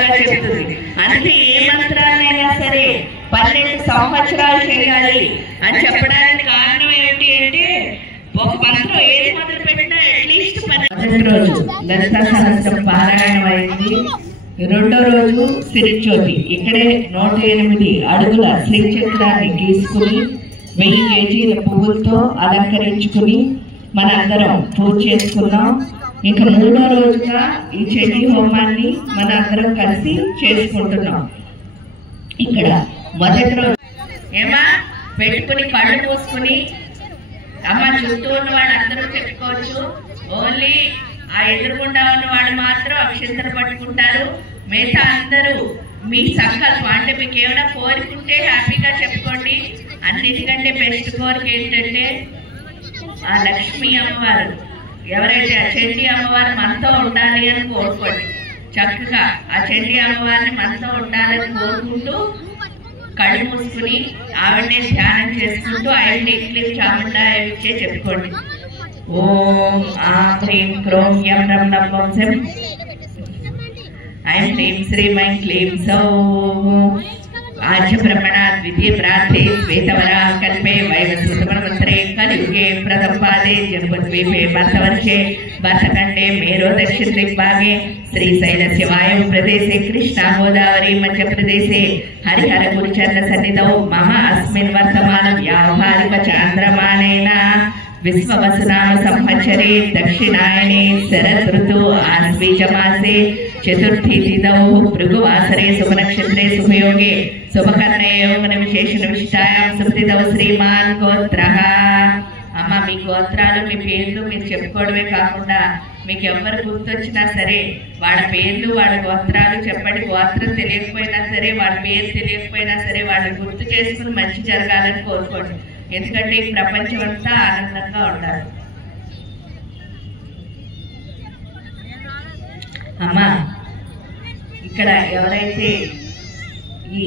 బాగా చెప్తుంది. అంటే ఏ మంత్రాలైనా సరే 12 సంవత్సరాలు చేయాలి అని చెప్పడానికి కారణం ఏంటి అంటే, ఒక మంత్రం ఏది మొదలు పెట్టినా అట్లీస్ట్ 12 రోజు లలితా సహస్రం పారాయణం అయింది. రెండో రోజు సిరిచోతి. ఇక్కడే 108 అడుగుల శ్రీచక్రాన్ని గీసుకుని 1000 కేజీల పువ్వులతో అలంకరించుకుని మనందరం పూజ చేసుకున్నాం. ఇంకా 3వ రోజుగా ఈ చండీ హోమాన్ని మనందరం కలిసి చేసుకుంటున్నాం. ఇక్కడ మొదటి రోజు ఏమా పెట్టుకుని కళ్ళు మూసుకుని అమ్మ చుట్టూ ఉన్న వాళ్ళు అందరూ చెప్పుకోవచ్చు. ఓన్లీ ఆ ఎదురుగుండా ఉన్న వాళ్ళు మాత్రం అక్షంతలు పట్టుకుంటారు. మిగతా అందరూ మీ సంకల్పం అంటే మీకు ఏమైనా కోరుకుంటే హ్యాపీగా చెప్పుకోండి. అన్నిటికంటే బెస్ట్ కోరిక ఏంటంటే ఆ లక్ష్మీ అమ్మవారు ఎవరైతే ఆ చండీ అమ్మవారు మనతో ఉండాలి అని కోరుకోండి. చక్కగా ఆ చండీ అమ్మవారిని మనతో ఉండాలని కోరుకుంటూ కళ్ళు మూసుకుని ఆవిడని ధ్యానం చేసుకుంటూ ఆవిడని ఇట్లీ చాముండాయే చెప్పుకోండి. ఓం ఆం హ్రీం క్రోం యం రం నం వంశం ఐం హ్రీం శ్రీం ఐం క్లీం సౌం आज्य ब्रह्मणा द्वितीय प्रार्थे श्वेतवरा कल्पे वैवस्वतमन्वन्तरे कलियुगे प्रथम पादे जम्बुद्वीपे भरतवर्षे भरतखण्डे मेरो दक्षिण दिग्भागे श्रीशैलस्य वायु प्रदेशे कृष्णा गोदावरी मध्य प्रदेशे हरिहर गुरुचरण सन्निधौ मम अस्मिन् वर्तमान व्यावहारिक चान्द्रमानेन विश्ववसुनाम संवत्सरे दक्षिणायने शरद ऋतु आश्वीज मासे चतुर्थी तिथौ भृगुवासरे शुभनक्षत्रे शुभयोगे शुभकर्णे योग विशेषण विशिष्टायां सुतिथौ श्रीमान् गोत्रः. అమ్మ మీ గోత్రాలు మీ పేర్లు మీరు చెప్పుకోవడమే కాకుండా మీకు ఎవరు గుర్తొచ్చినా సరే వాళ్ళ పేర్లు వాళ్ళ గోత్రాలు చెప్పండి. గోత్రం తెలియకపోయినా సరే వాళ్ళ పేరు తెలియకపోయినా సరే వాళ్ళని గుర్తు చేసుకుని మంచి జరగాలని కోరుకోండి. ఎందుకంటే ఈ ప్రపంచం అంతా ఆనందంగా ఉండాలి. అమ్మా ఇక్కడ ఎవరైతే ఈ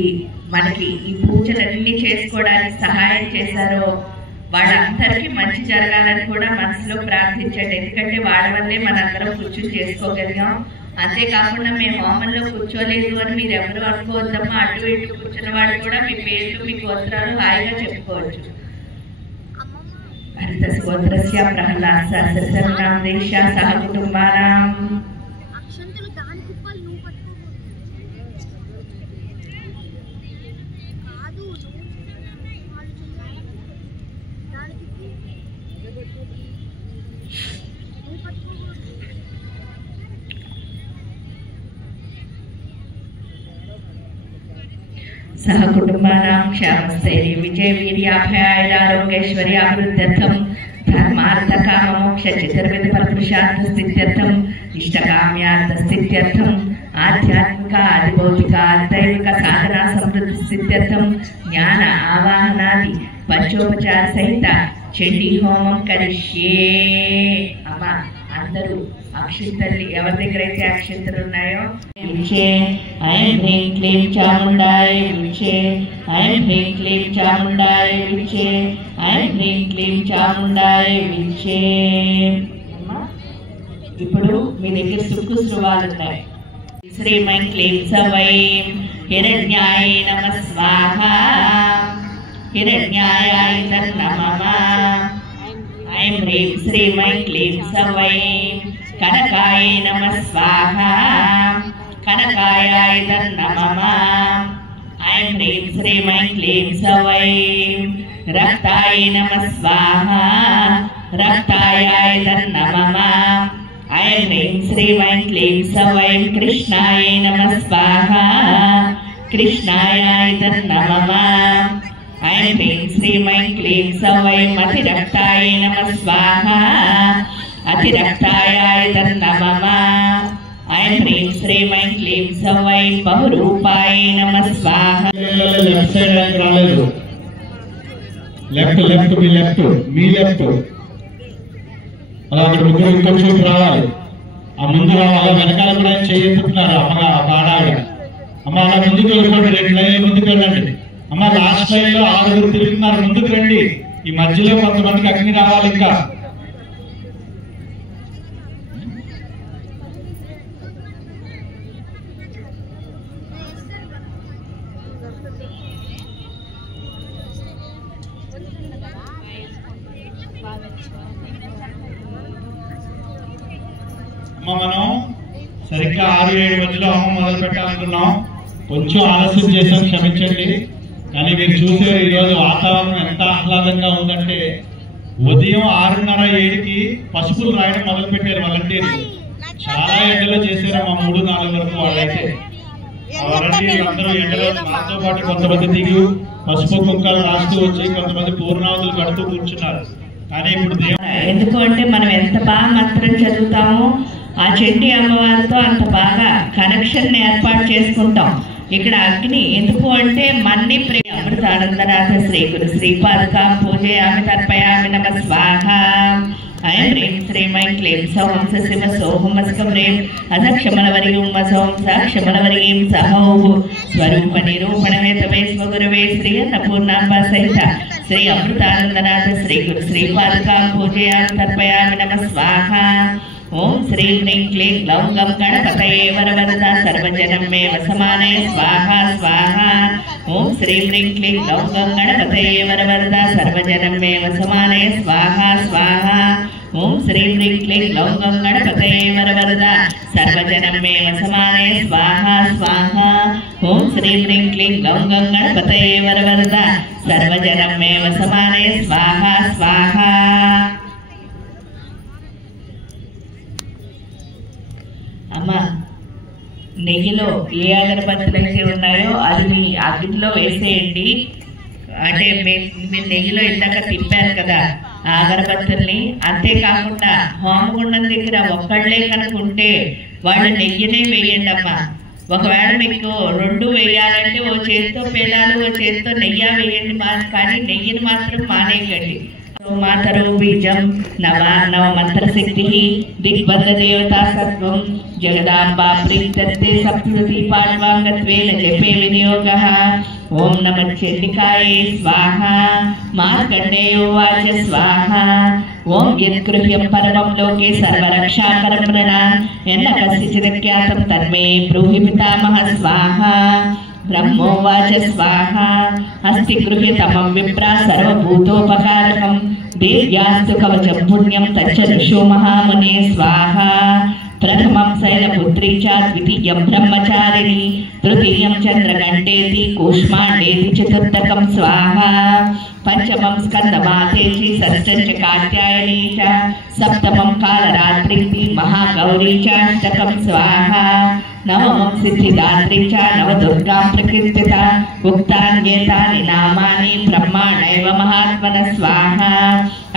మనకి ఈ పూజలన్నీ చేసుకోవడానికి సహాయం చేశారో వాళ్ళందరికీ మంచి జరగాలని కూడా మనసులో ప్రార్థించండి. ఎందుకంటే వాళ్ళ వల్లే మనందరం కూర్చొని చేసుకోగలిగాం. అంతేకాకుండా మేము హోమంలో కూర్చోలేదు అని మీరు ఎవరు అనుకోవద్దమ్మా. అటు ఇటు కూర్చున్న వాళ్ళు కూడా మీ పేర్లు మీ గోత్రాలు హాయిగా చెప్పుకోవచ్చు. హరిత గోత్రస్య ప్రహ్లాద సహస్రనామ దేశ సహ కుటుంబానాం सह कुटुंबानां क्षामस्थैर्य विजय वीर्याभयारोग्यैश्वर्याभिवृद्ध्यर्थं धर्मार्थकाममोक्ष चतुर्विध फलपुरुषार्थस्थित्यर्थं इष्टकाम्यार्थस्थित्यर्थं आध्यात्मिक आदिभौतिक दैविक साधना समृद्धिस्थित्यर्थं ज्ञान आवाहनादि पंचोपचार सहित चंडी होमं करिष्ये. अम्मा అందరూ అక్షింతల్ని ఎవరి దగ్గర అయితే అక్షింతలు ఉన్నాయో విచ్చే ఐం హ్రీం క్లీం చాముండాయ విచ్చే ఐం హ్రీం క్లీం చాముండాయ విచ్చే ఐం హ్రీం క్లీం చాముండాయ విచ్చే. ఇప్పుడు మీ దగ్గర సుక్కు స్రువాలు ఉన్నాయి. శ్రీం ఐం క్లీం సవైం హిరణ్యాయ నమః స్వాహా హిరణ్యాయ నమః ऐं ह्रीं श्रीं ऐं क्लीं सवैं कनकाय नमः स्वाहा कनकायाय नमः ऐं ह्रीं श्रीं ऐं क्लीं सवैं रक्ताय नमः स्वाहा रक्तायाय नमः ऐं ह्रीं श्रीं ऐं क्लीं सवैं कृष्णाय नमः स्वाहा कृष्णायाय नमः ऐं ह्रीं श्रीं ऐं क्लीं सवैं अतिरक्ताय नमः स्वाहा अतिरक्तायाय नमः ऐं ह्रीं श्रीं ऐं क्लीं सवैं बहुरूपाय नमः स्वाहा. लेफ्ट लेफ्ट మీ లెఫ్ట్ అలా ముగ్గురు ఇంకొంచెం రావాలి. ఆ ముందు రావాలి. వెనకాల కూడా చేస్తున్నారు అమ్మగా పాడాలి. అమ్మ అలా ముందుకు వెళ్ళిపోండి. 2 లైన్లు ముందుకు వెళ్ళండి. అమ్మ లాస్ట్ లైన్ లో 6 తిరుగుతున్నారు. ముందుకు రండి. ఈ మధ్యలో కొంతమందికి అగ్ని రావాలి. ఇంకా మనం సరిగ్గా 6-7 మధ్యలో హోమం మొదలు పెట్టాలనుకున్నాం. కొంచెం ఆలస్యం చేసాం, క్షమించండి. కానీ మీరు చూసారు ఈరోజు వాతావరణం ఎంత ఆహ్లాదంగా ఉందంటే, ఉదయం 6:30-7కి పసుపులు రాయడం మొదలు పెట్టారు వాలంటీర్లు. చాలా ఎండలో చేశారు మా 3-4 వరకు వాళ్ళైతే. ఆ వాలంటీర్లు అందరూ ఎండలో మనతో పాటు కొంతమంది దిగి పసుపు కుంకాలు రాస్తూ వచ్చి కొంతమంది పూర్ణావతులు కడుతూ కూర్చున్నారు. కానీ ఇప్పుడు ఎందుకు అంటే మనం ఎంత బాగా మంత్రం చదువుతామో ఆ చండీ అమ్మవారితో అంత బాగా కనెక్షన్ ఏర్పాటు చేసుకుంటాం. ఇక్కడ అగ్ని ఎందుకు అంటే మన్ని ప్రియ అమృతానందనాథ శ్రీ గురు శ్రీపాదకాం పూజయామి తర్పయామి నమ స్వాహ. అయం హ్రీం శ్రీం ఐం క్లీం సౌం శివ సోహమస్కం హ్రీం అధక్షమలవరియం సౌం సాక్షమలవరియం సహౌ స్వరూప నిరూపణమే తమే స్వగురవే శ్రీ అన్నపూర్ణాంబ సహిత శ్రీ అమృతానందనాథ శ్రీ గురు శ్రీపాదకాం పూజయామి తర్పయామి నమ స్వాహ. ఓం శ్రీ హ్రీం క్లీం గ్లౌం గం గణపతయే వరవరద సర్వజనం మే వసమానే స్వాహ స్వాహ. ఓం శ్రీ హ్రీం క్లీం గ్లౌం గం గణపతయే వరవరద సర్వజనం మే వసమానే స్వాహ స్వాహ. ఓం శ్రీ హ్రీం క్లీం గ్లౌం గం గణపతయే వరవరద సర్వజనం మే వసమానే స్వాహ స్వాహ. ఓం శ్రీ హ్రీం క్లీం గ్లౌం గం గణపతయే వరవరద సర్వజనం మే వసమానే స్వాహ స్వాహ. అమ్మా, నెయ్యిలో ఏ అగరబత్తులు అయితే ఉన్నాయో అది మీ అగ్నిలో వేసేయండి. అంటే మీరు నెయ్యిలో ఇందాక తిప్పారు కదా ఆ అగరబత్తుల్ని. అంతేకాకుండా హోమగుండం దగ్గర ఒక్కళ్ళే కనుకుంటే వాళ్ళు నెయ్యినే వేయండి అమ్మా. ఒకవేళ మీకు 2 వేయాలంటే ఓ చేతితో పేలాలు ఓ చేతితో నెయ్యి వేయండి, కానీ నెయ్యిని మాత్రం మానేయండి. మాతరో బీజం నవ మంత్రశక్తి దిగ్బద్ధ దేవతా సత్వం జగదాంబా ప్రీత్యర్థే సప్తతి పాఠ్వాంగత్వేన జపే వినియోగః. ఓం నమః చండికాయే స్వాహ. మార్కండేయోవాచ స్వాహ. ఓం యద్గృహ్యం పరమం లోకే సర్వరక్షాకరం నృణ ఎన్న కస్యచిదఖ్యాతం తన్మే బ్రూహి పితామహ స్వాహ. బ్రహ్మోవాచ స్వాహ. అస్తి గృహ్యతమం విప్రా సర్వభూతోపకారకం దేవ్యాస్తు కవచం పుణ్యం తచ్చ ఋషో మహామునే స్వాహ. ప్రథమం శైలపుత్రీ చ ద్వితీయం బ్రహ్మచారిణి తృతీయం చంద్రగంటేతి కూష్మాండేతి చతుర్థకం స్వాహ. పంచమం స్కందమాతేతి షష్ఠం చ కాత్యాయనీ చ సప్తమం కాలరాత్రితి మహాగౌరీ చ అష్టకం స్వాహ. నవమం సిద్ధిదాత్రీ చ నవదుర్గాం ప్రకీర్తిత ఉక్తాన్యేతాని నామాని బ్రహ్మాణైవ మహాత్మన స్వాహ.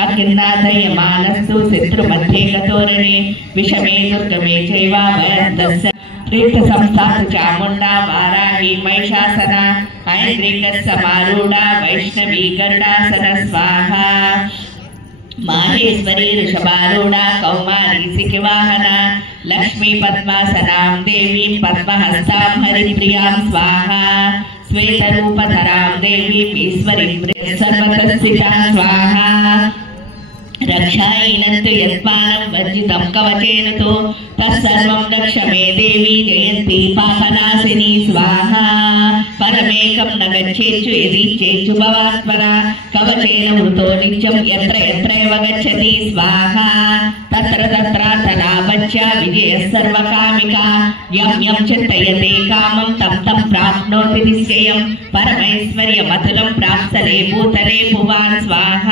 అఖిన్నాదయమానస్తు శత్రుమధ్యే గతోరణి విషమే దుర్గమే చైవ భయంతస్య తీర్థ సంస్థాతు చాముండా వారాహి మహిషాసన ఐంద్రిక సమారూఢ వైష్ణవీ గరుడాసన స్వాహ. మాహేశ్వరీ ఋషభారూఢ కౌమారీ సికివాహన లక్ష్మీ పద్మాసనాం దేవీం పద్మహస్తాం హరిప్రియాం స్వాహ. శ్వేతరూపధరాం దేవీం ఈశ్వరీం సర్వతస్థితాం స్వాహ. రక్షాయైనంతు యత్పానం వర్జితం కవచేనతో తత్సర్వం రక్ష మే దేవి జయంతి పాపనాశిని స్వాహ. పరమేకం న గచ్చేచ్చు యది చేచ్చు భవాత్మన కవచేన వృతో నిత్యం యత్ర యత్రైవ గచ్చతి స్వాహ. తత్ర తత్రాతనావచ్చ విజయ సర్వకామిక యం యం చింతయతే కామం తం తం ప్రాప్నోతి నిశ్చయం పరమైశ్వర్యమతులం ప్రాప్సలే భూతలే భువాన్ స్వాహ.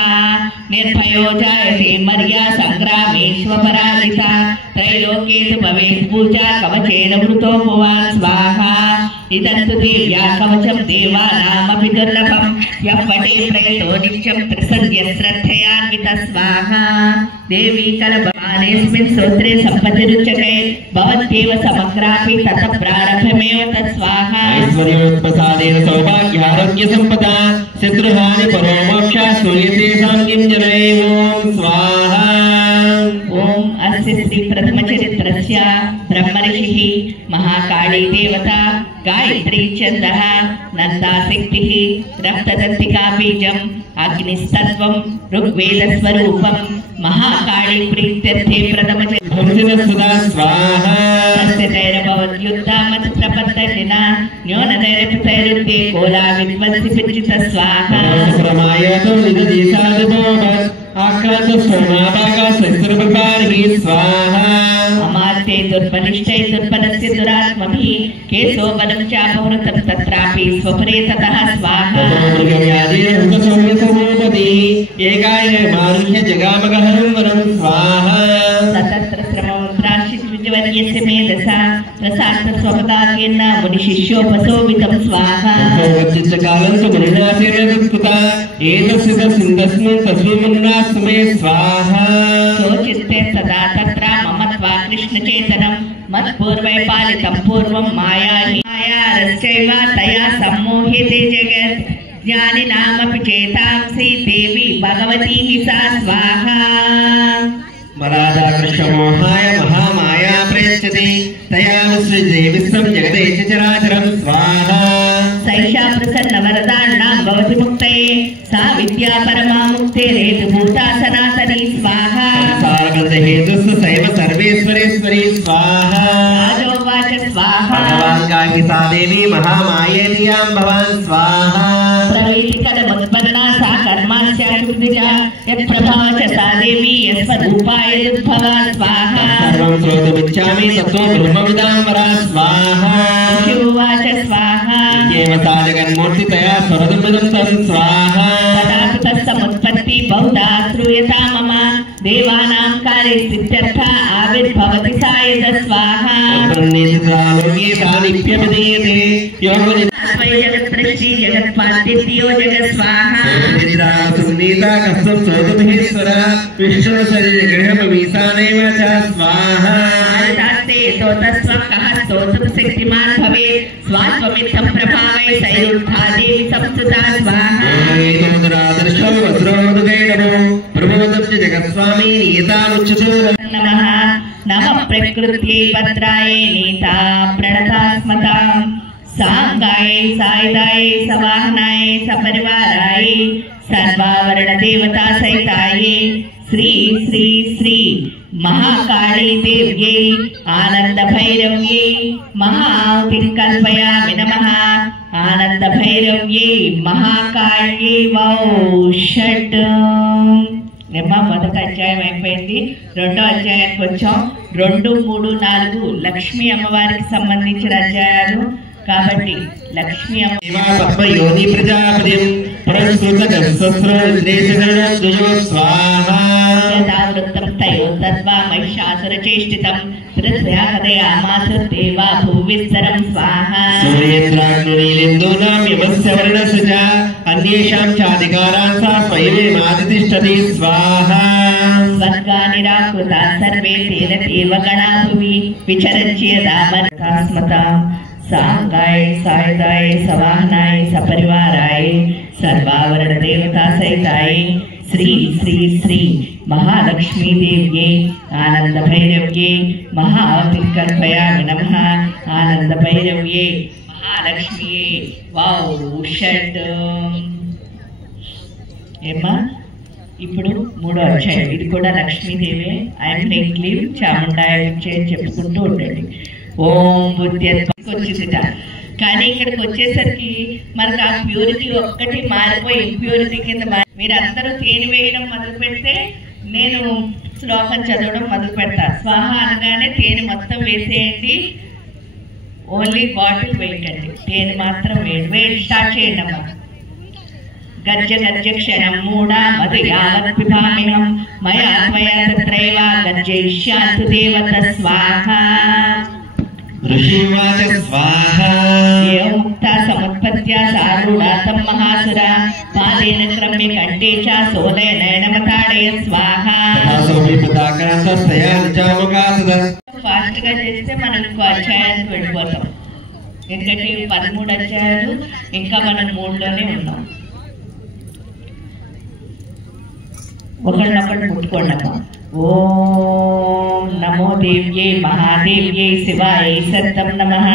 నిర్భయో జాయతే మర్యా సంగ్రామేష్వపరాజిత త్రైలోకేతు భవేత్ పూజా కవచేన వృతో భువాన్ స్వాహ. ఇదంతు దేవ్యా కవచం దేవానామపి దుర్లభం యం పఠే ప్రయతో నిత్యం త్రిసంధ్య శ్రద్ధయాన్విత స్వాహ. దేవీ కలభమానేస్మిన్ స్తోత్రే సంపతిరుచ్యతే భవత్యేవ సమగ్రాపి తత ప్రారభమేవ తత్ స్వాహ. ఐశ్వర్యోత్ప్రసాదేన సౌభాగ్యారోగ్య సంపద శత్రుహాని పరోమోక్ష సూయతే సాంగ్యం జనమే ఓం స్వాహ. ఓం అస్య శ్రీ ప్రథమ చరిత్రస్య బ్రహ్మర్షిః మహాకాళీ దేవత గాయత్రీ ఛందః నందాశక్తిః రక్తదంతికా బీజం అగ్నిస్తత్వం ఋగ్వేద స్వరూపం మహాకాళీ ప్రీత్యర్థే ప్రథమ సుధా స్వాహ. తైరభవద్యుద్ధామత్ ప్రపత్తలిన న్యూనతైరపి తైరుద్దే కోలా విద్వత్సి పిచ్చిత స్వాహ. ప్రమాయతో నిజదీశాదిభోగత్ आक्रांत सोमाभागा शस्त्रप्रपारिः स्वाहा अमात्ये दुर्बलिष्ठै दुर्बलस्य दुरात्मभिः केशो बलं चापहृतं तत्रापि स्वपरे ततः स्वाहा एकाय मारुह्य जगामगहरं वरं स्वाहा सतत्र श्रममुद्राशिद्विजवर्यस्य मेधसा प्रसाद स्वपदाकेन मुनिशिष्योपशोभितं स्वाहा कालं तु मुनिनासेन एतस्य सिन्धस्मिन् तस्मिन् मुनिनास्मे स्वाहा सोचित्ते सदा तत्र मम त्वा कृष्णचेतनं मत्पूर्वै पालितं पूर्वं मायारश्चैव तया सम्मोह्यते जगत् ज्ञानिनामपि चेतांसि देवी भगवती सा स्वाहा मरादाकृष्णमोहाय महामाया प्रयच्छति तया विसृज्येविश्वं जगदेश चराचरं स्वाहा सैषा प्रसन्नवरदान्नां भवति मुक्तये सा विद्या परमा मुक्तेरेतुभूता सनातनी स्वाहा संसारबन्धहेतुस्तु सैव सर्वेश्वरेश्वरी स्वाहा राजोवाच स्वाहा भगवान् काङ्गी सा देवी महामायेतियां भवान् स्वाहा प्रवेदिकलमुत्पन्ना सा कर्मास्याकृतिजा यत्प्रभाव च सा देवी यस्वरूपाय उद्भवा स्वाहा सर्वं श्रोतुमिच्छामि तत्त्वो ब्रह्मविदां वरा स्वाहा शिवोवाच स्वाहा सा जगन्मूर्तितया स्वरदुमिदं तत् स्वाहा तदापि तत्समुत्पत्ति बहुधा श्रूयता मम देवानां कार्ये सिद्ध्यर्था आविर्भवति सा यद स्वाहा ब्रह्मेन्द्रालोके सा नित्यपदीयते योगनिधात्मै जगत्सृष्टि जगत्पाद्यत्यो जगत् स्वाहा निद्रा सुनीता कस्तं स्वरूपहेश्वर विष्णुशरीरगृहमवीसानैव च स्वाहा आदितास्ते तोतस्त्वं कः स्तोतुं शक्तिमान् भवेत् स्वात्वमित्थं प्रभावै सैरुद्धा देवी संस्तुता स्वाहा एतमुदरादर्शं वज्रोदुगैरवो प्रबोधं च जगत्स्वामी नियतामुच्यते नमः नमः प्रकृत्यै भद्रायै नीता प्रणतास्मतां सांगायै सायुधायै सवाहनायै सपरिवारायै सर्वावरणदेवता सहितायै श्री श्री श्री महाकाली देव्यै आनन्दभैरव्यै महाआहुतिं कल्पयामि नमः आनन्दभैरव्यै महाकाल्यै वौषट् మొదటి అధ్యాయం అయిపోయింది రెండో అధ్యాయానికి వచ్చాం 2, 3, 4 లక్ష్మీ అమ్మవారికి సంబంధించిన అధ్యాయాలు కాబట్టి లక్ష్మీ పద్మయోని ప్రజాపతిం పురస్కృతవృత్తం తయో తద్వా మహిషాసురచేష్టితం త్రిస్యాహదయామాసు దేవా భూవిస్తరం స్వాహా సూర్యేంద్రాగ్నిలీలిందూనాం యమస్య వర్ణస్య అన్యేషాం చాధికారాన్ సా స్వయమేవాధితిష్టతి స్వాహా స్వర్గా నిరాకృతా సర్వే తేన దేవగణా భువి విచరంత్య దామరకాస్మతాం सांगाय सायुधाय सवाहनाय सपरिवाराय सर्वावरण देवता सहिताय श्री श्री श्री महालक्ष्मी देव्यै आनंद भैरव्यै महाआहुतिं कल्पयामि नमः आनंद भैरव्यै महालक्ष्म्यै वौषट् ఏమా ఇప్పుడు 3వ అధ్యాయం ఇది కూడా లక్ష్మీదేవి ఐఎమ్ టేక్ లీవ్ చాముండాయ అని చెప్పుకుంటూ ఉండండి ఓం బుద్ధిత కానీ ఇక్కడికి వచ్చేసరికి మనకు ఆ ప్యూరిటీ ఒక్కటి మారిపోయి ఇంప్యూరిటీ కింద మీరు అందరూ తేనె వేయడం మొదలు పెడితే నేను శ్లోకం చదవడం మొదలు పెడతా స్వాహ అనగానే తేనె మొత్తం వేసేయండి ఓన్లీ బాటిల్ వేయకండి తేనె మాత్రం వేయండి స్టార్ట్ చేయండి అమ్మా గర్జ గర్జ క్షణం మూఢా మధు యావత్ పిబామ్యహం మయా త్వయా తత్రైవ గర్జయిష్యాతు దేవత స్వాహా ऋषिवाच स्वाहा मुक्ता समुत्पत्त्या सारूढातं महासुरा पादेन क्रम्य कण्ठे च सोदय नयनमताडय स्वाहा फास्ट గా చేస్తే మనం ఇంకో అధ్యాయానికి వెళ్ళిపోతాం ఎందుకంటే 13 అధ్యాయాలు ఇంకా మనం 3లోనే ఉన్నాం ఒకళ్ళొకళ్ళు ముట్టుకోండి ఓం నమో దేవ్యై మహాదేవ్యై శివాయ సత్తం నమః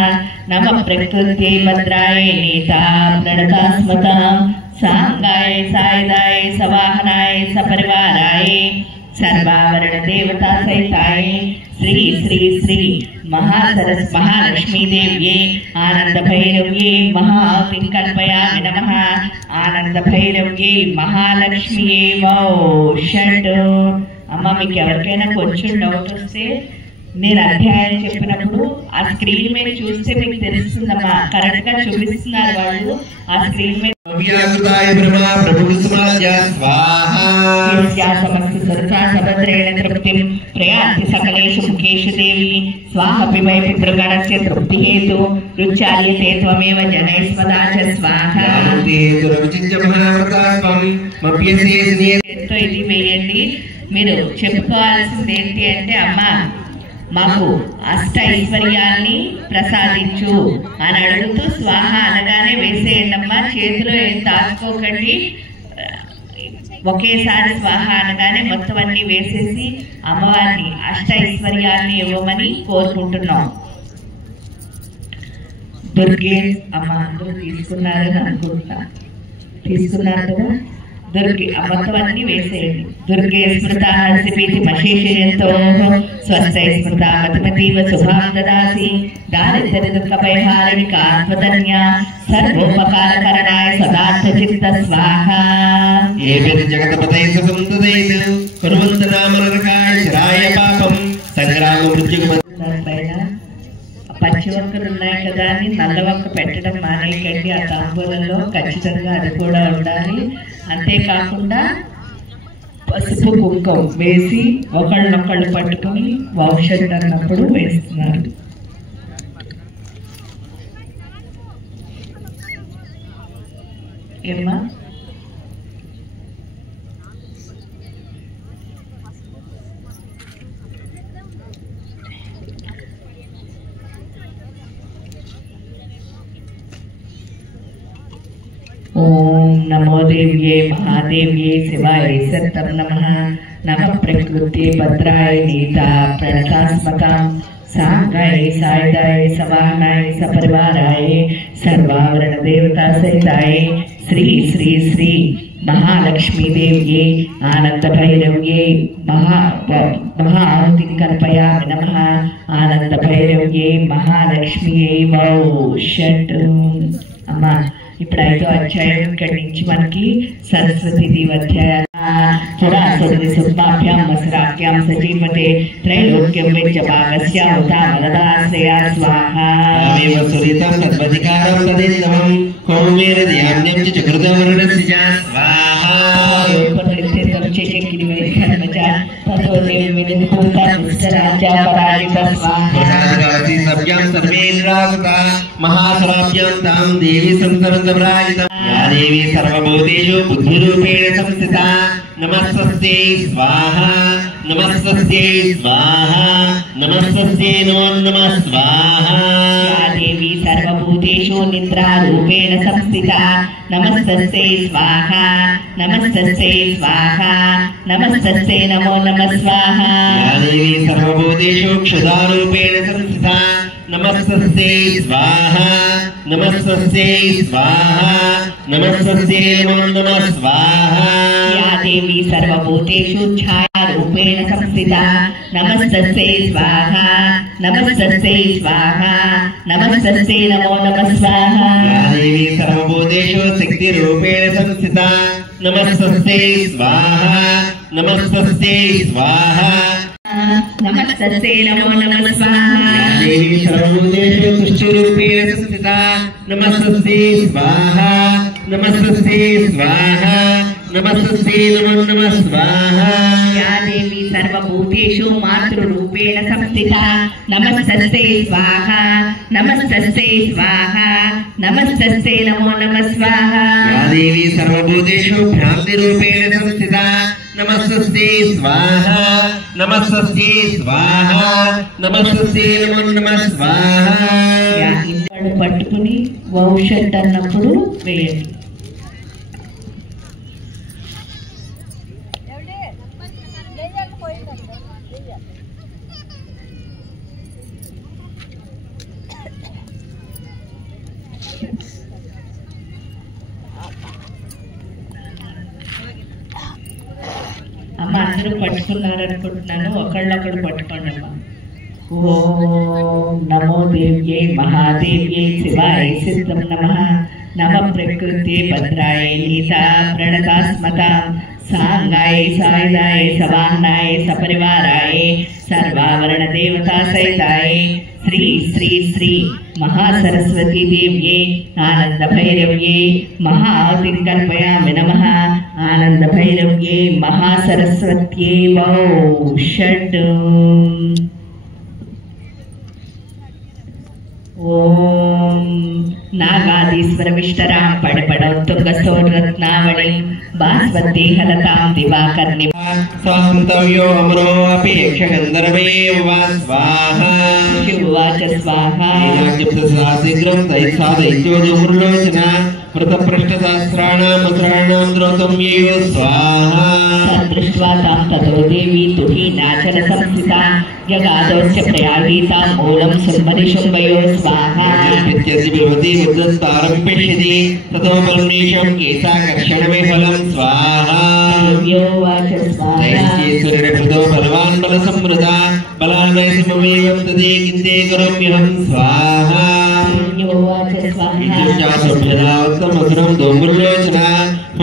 నమః ప్రకృత్యై భద్రాయ నీతా ప్రణతాస్మతాం సాంగాయ సాయుధాయ సవాహనాయ సపరివారాయ सर्वावरण देवता सहिताये श्री श्री श्री महासरस महालक्ष्मी देव्ये आनंद भैरव्ये महापिंकल्पयामि नमः आनंद भैरव्ये महालक्ष्मी षट् అమ్మ మీకు ఎవరికైనా కొంచెం డౌట్ వస్తే నేను అధ్యాయం చెప్పినప్పుడు ఆ స్క్రీన్ మీద చూస్తే మీకు తెలుస్తుందమ్మా కరెక్ట్ గా చూపిస్తున్నారు వాళ్ళు ఆ స్క్రీన్ మీద తృప్తి ప్రయాతి సకలేషు ముఖేషు దేవి స్వాహ పిబై పితృగణస్య తృప్తి హేతు రుచార్యతే త్వమేవ జనైస్మదాచ స్వాహ ఇది వేయండి. మీరు చెప్పుకోవాల్సింది ఏంటి అంటే అమ్మ మాకు అష్ట ఐశ్వర్యాన్ని ప్రసాదించు అని అడుగుతూ స్వాహ అనగానే వేసేయండమ్మా. చేతిలో ఏం దాచుకోకండి. ఒకేసారి స్వాహ అనగానే మొత్తం అన్ని వేసేసి అమ్మవారిని అష్ట ఐశ్వర్యాన్ని ఇవ్వమని కోరుకుంటున్నాం. దుర్గే అమ్మ అందరూ తీసుకున్నారని అనుకుంటున్నా. తీసుకున్నారు కదా. దుర్గే మొత్తం అన్ని వేసేయండి. దుర్గే స్మృత హర్షిపీతి మశేషయంతో స్వస్థై స్మృత మతిమతీవ శుభాం దదాసి దారిద్ర్య దుఃఖ పరిహారిణి కాత్మధన్య సర్వోపకారకరణాయ సదార్థ చిత్త స్వాహ. ఏవేన జగతపతై సుఖం తదైన కుర్వంత నామ నరకాయ శిరాయ పాపం సంగ్రామ మృత్యుగు పచ్చి వంకలు ఉన్నాయి కదా అని నల్ల వంక పెట్టడం మానేయకండి. ఆ తాంబూలంలో ఖచ్చితంగా అది కూడా ఉండాలి. అంతేకాకుండా పసుపు కుంకం వేసి ఒకళ్ళనొకళ్ళు పట్టుకుని ఔషధం అన్నప్పుడు వేస్తున్నారు. ఏమ్మా ఓం నమో దేవ్యే మహాదేవ్యే శివాయ సత్తం నమః నమః ప్రకృతే భద్రాయ నీతా ప్రణతాస్మతాం సాంగాయ సాయుధాయ సవాహనాయ సపరివారాయ సర్వావరణ దేవతా సహితాయ శ్రీ శ్రీ శ్రీ महालक्ष्मी देव्ये आनंद भैरव्ये महाआहुति कल्पयामि नमः आनंद भैरव्ये महालक्ष्म्यै षट्. अम्मा ఇప్పుడు 5వ అధ్యాయం ఇక్కడి నుంచి మనకి సరస్వతి దేవి అధ్యాయాలు పురాసురుని సుబ్బాభ్యాం వస్రాభ్యాం సజీవతే త్రైలోక్యం వెచ్చ భాగస్య ఉదామలదాశ్రయా స్వాహ. ఆమేవ సురితం తద్వధికారం తదేదవం కౌమేర ధ్యానం చ చక్రధవర్ణస్య స్వాహ. ఉపనిషత్తం చేకిని వేదకర్మచ తతో దేవి వినిపుతా నిశ్చరాజ్య పరాజిత స్వాహ. రాజి సభ్యాం సర్వేంద్రాగత మహాసరాభ్యాం తాం దేవి సంసరంత ప్రాజిత. యా దేవి సర్వభూతేషు బుద్ధిరూపేణ సంస్థితా నమస్తస్యై స్వాహా నమస్తస్యై స్వాహా నమస్తస్యై నమో నమః స్వాహా. యా దేవి సర్వభూతేషు నిద్రారూపేణ సంస్థితా నమస్తస్యై స్వాహా నమస్తస్యై స్వాహా నమస్తస్యై నమో నమః స్వాహా. యా దేవి సర్వభూతేషు క్షుధారూపేణ సంస్థితా నమస్తస్యై స్వాహా నమస్తస్యై స్వాహా నమస్తస్యై నమో నమః స్వాహా. యా దేవి సర్వభూతేషు ఛాయారూపేణ సంస్థితా నమస్తస్యై స్వాహా నమస్తస్యై స్వాహా నమస్తస్యై నమో నమః స్వాహా. యా దేవి సర్వభూతేషు శక్తిరూపేణ సంస్థితా నమస్తస్యై స్వాహా నమస్తస్యై స్వాహా నమస్తస్యై నమో నమః స్వాహా. యా దేవి సర్వభూతేషు తుష్టిరూపేణ సంస్థితా నమస్తస్యై స్వాహా నమస్తస్యై స్వాహా నమస్తస్యై నమో నమః స్వాహా. యా దేవి సర్వభూతేషు మాతృరూపేణ సంస్థితా నమస్తస్యై స్వాహా నమస్తస్యై స్వాహా నమస్తస్యై నమో నమః స్వాహా. యా దేవి సర్వభూతేషు భ్రాంతిరూపేణ సంస్థితా నమస్తస్యై స్వాహా నమస్తస్యై స్వాహా నమస్తస్యై నమో నమః స్వాహా. యా ఇంట్లో పట్టుకుని ఔషధం అన్నప్పుడు వేయండి. అమ్మ అందరూ పట్టుకున్నారు అనుకుంటున్నాను. ఒకళ్ళొకళ్ళు పట్టుకోండి అమ్మా. ఓం నమో దేవ్యై మహాదేవ్యై శివాయ సిద్ధం నమః. నమ ప్రకృతి భద్రాయ నీతా ప్రణతాస్మత సాంగాయ సాయుధాయ సవాహనాయ సపరివారాయ సర్వావరణ దేవతా సహితాయ శ్రీ శ్రీ శ్రీ మహాసరస్వతీ దేవ్యై ఆనంద భైరవ్యై మహాఆహుతిం కల్పయామి నమః. ఆనంద భైరవ్యై మహాసరస్వత్యై వౌ షడ్. ఓం నాగాదీశ్వర విష్టరాం పడిపడౌత్తుంగ సౌరత్నావళి భాస్వతి హలతాం దివాకర్ణి స్వాహంతవ్యో అమరో అపి యక్షగంధర్వే స్వాహా. శివాచ స్వాహా. శీఘ్రం దైత్యోజముర్లోచన మృతపృష్ఠసహస్రాణాం అసురాణాం ద్రోతం యేయో స్వాహా. దృష్ట్వా తాం తతో దేవీ తుహీనాచల సంస్థితా జగాదోశ్చ ప్రయాగీతా మూలం శుంభని శుంభయో స్వాహా. ప్రత్యర్థి విద్యుత్తారంభిషతి తతో బలమీశం కేశాకర్షణమే ఫలం స్వాహా. యోవాచ స్వాహా. దైత్యేశ్వరుడో బలవాన్ బల సంవృత బలానైసిమమేవం తదే గిందే కరోమ్యహం స్వాహా. యోవాచ స్వాహా. మధురం దోముల్లోచన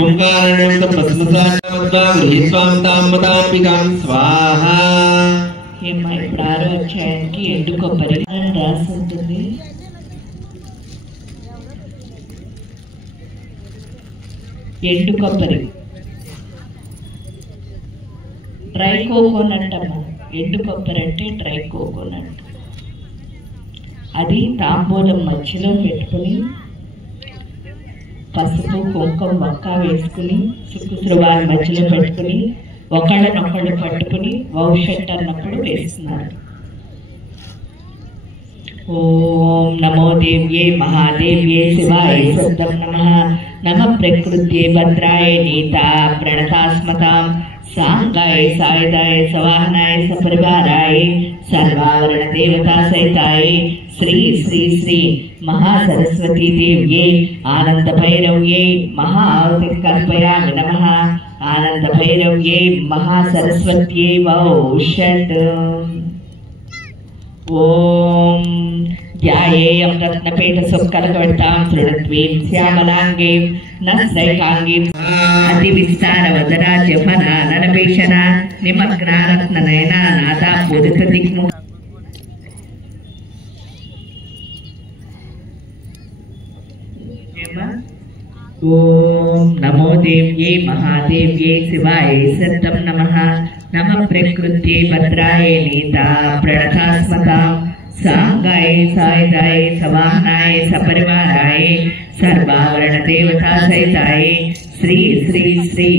ఓంకారణం తపస్మసాం తాంబతాంబికాం స్వాహా. ఏమ్మా ఇప్పుడు 6వ అధ్యాయానికి ఎండు కొబ్బరి అని రాసి ఉంటుంది. ఎండు కొబ్బరి డ్రై కోకోనట్ అమ్మా. ఎండు కొబ్బరి అంటే డ్రై కోకోనట్. అది తాంబూలం మధ్యలో పెట్టుకుని పసుపు కుంకుమ మొక్క వేసుకుని శుక్రవారి మధ్యలో పెట్టుకుని ఒకళ్ళనొకళ్ళు పట్టుకుని వౌషట్ అన్నప్పుడు వేస్తున్నారు. ఓం నమో దేవ్యై మహాదేవ్యై శివాయ సిద్ధం నమః. నమ ప్రకృత్యై భద్రాయ నీతా ప్రణతాస్మతాం సాంగాయ సాయుధాయ సవాహనాయ సపరివారాయ సర్వావరణ దేవతా సహితాయ శ్రీ శ్రీ శ్రీ మహాసరస్వతీ దేవ్యై ఆనంద భైరవ్యై మహాఆహుతిం కల్పయామి నమః. ఆనంద భైరవ్యై మహాసరస్వత్యై వౌ షడ్. ఓం ధ్యాయేయం రత్నపేట సుక్కలకవడతాం శృణత్వీం శ్యామలాంగీం నస్రైకాంగీం అతి విస్తార వదరాజ్యఫన నరభీషణ నిమగ్నారత్న నయనా నాదా పూరిత దిక్ము. ఓం నమో దేవ్యై మహాదేవ్యై శివాయ సిద్ధం నమః. నమ ప్రకృత్యై భద్రాయ నీతా ప్రణతాస్మతాం సాంగాయ సాయుధాయ సవాహనాయ సపరివారాయ సర్వావరణ దేవతా సహితాయ శ్రీ శ్రీ శ్రీ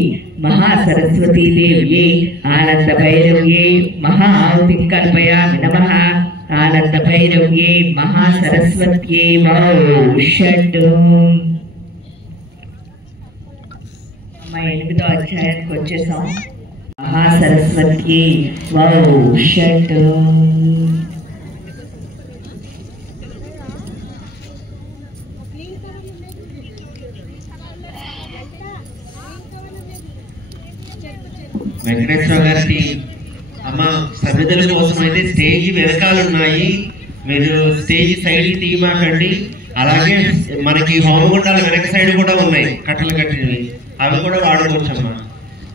మహాసరస్వతీ దేవ్యై ఆనంద భైరవ్యై మహాఆహుతిం కల్పయామి నమః. ఆనంద భైరవ్యై మహాసరస్వత్యై వౌ షడ్. 8వ అధ్యాయానికి వచ్చేసాం. మహాసరస్వత్యై వౌ షడ్. వెంకటేశ్వర గారికి అమ్మ సభ్యుల కోసం అయితే స్టేజ్ వెనకాలు ఉన్నాయి. మీరు స్టేజ్ సైడ్ తీయమాకండి. అలాగే మనకి హోమగుండాల వెనక సైడ్ కూడా ఉన్నాయి కట్టలు కట్టినవి, అవి కూడా వాడుకోవచ్చు అమ్మా.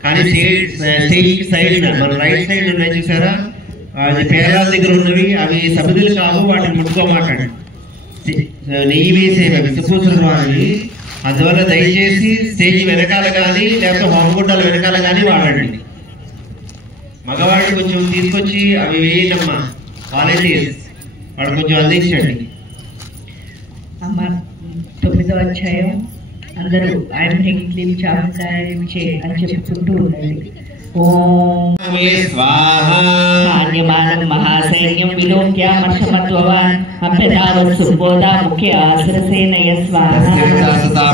కానీ స్టేజ్ కి సైడ్ మన రైట్ సైడ్ ఉన్నాయి చూసారా, అది పేరాల దగ్గర ఉన్నవి, అవి సభ్యులు కావు, వాటిని ముట్టుకోమాకండి. నెయ్యి వేసేవి అవి సుపూసలు వాడి. అందువల్ల దయచేసి స్టేజ్ వెనకాల కానీ లేకపోతే హోమగుండాల వెనకాల కానీ వాడండి. మగవాడిని కొంచెం తీసుకొచ్చి అవి వేయండమ్మా, వాలంటీర్స్ వాడు కొంచెం అందించండి. అమ్మ 9వ అధ్యాయం అందరూ ఐఎమ్ హ్రీం చాముండాయ అని చెప్పుకుంటూ ఉండండి. ఓం స్వాహా. ధాన్యమానం మహాసైన్యం విలోక్యామర్షమత్వవాన్ అభ్యతావత్ సుబోధా ముఖ్య ఆశ్రసేనయ స్వాహా.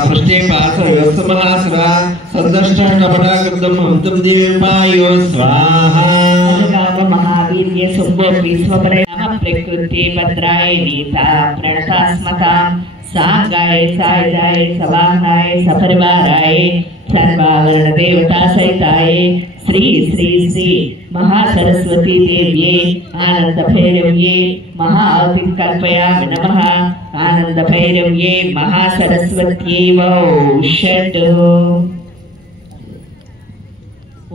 పృష్ఠే పాసమహాసురా సందష్టపటాకృతం అంతం దివ్యపాయో స్వాహా. మహావీర్య శుభో విశ్వపరయ ప్రకృతి భద్రాయ నీతా ప్రణతాస్మతాం सांगाय सायदाय सवाहनाय सपरिवाराय सर्वावरण देवता सहिताय श्री श्री श्री महासरस्वती देव्ये आनंद भैरव्ये महाआहुति कल्पयामि नमः। आनंद भैरव्ये महासरस्वत्यै वौषट्।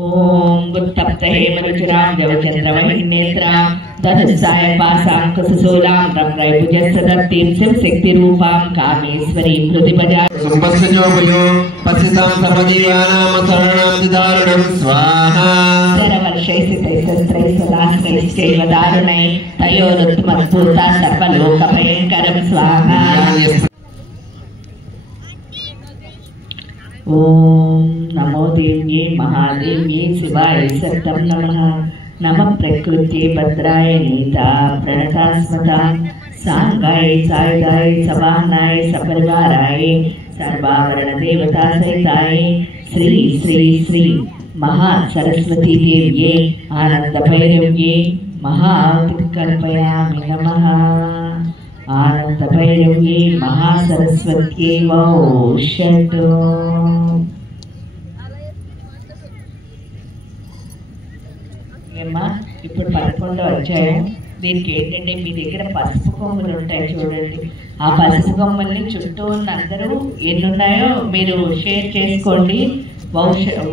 ओम गुत्तप्त हेमरुचिरां जवचंद्रवहिनेत्रां धनुस्साय पासां कुसुशूलां रम्रैभुजसदत्तीं शिवशक्तिरूपां कामेश्वरीं हृदि भजामि। सुम्भस्योपयो पश्यतां सर्वदेवानां शरणं दारुणं स्वाहा। सर्ववर्षैस्थितैस्तत्रैस्तदाश्रैश्चैव दारुणै तयोरुत्तमद्भूता सर्वलोकभयङ्करं स्वाहा। ओम नमो देव्ये महादेव्ये शिवाय सत्यं नमः। नमः प्रकृत्यै भद्राय नीता प्रणतास्मता सांगाय सायदाय सवाहनाय सपरिवाराय सर्वावरण देवता सहिताय श्री श्री श्री महासरस्वती देव्ये आनंद भैरव्ये महाआहुति कल्पयामि नमः। आनंद भैरव्ये महासरस्वत्यै वौषट्। ఇప్పుడు 11వ అధ్యాయం. దీనికి ఏంటంటే మీ దగ్గర పసుపు కొమ్ములు ఉంటాయి చూడండి. ఆ పసుపు కొమ్మల్ని చుట్టూ ఉన్న అందరూ ఎన్ని ఉన్నాయో మీరు షేర్ చేసుకోండి.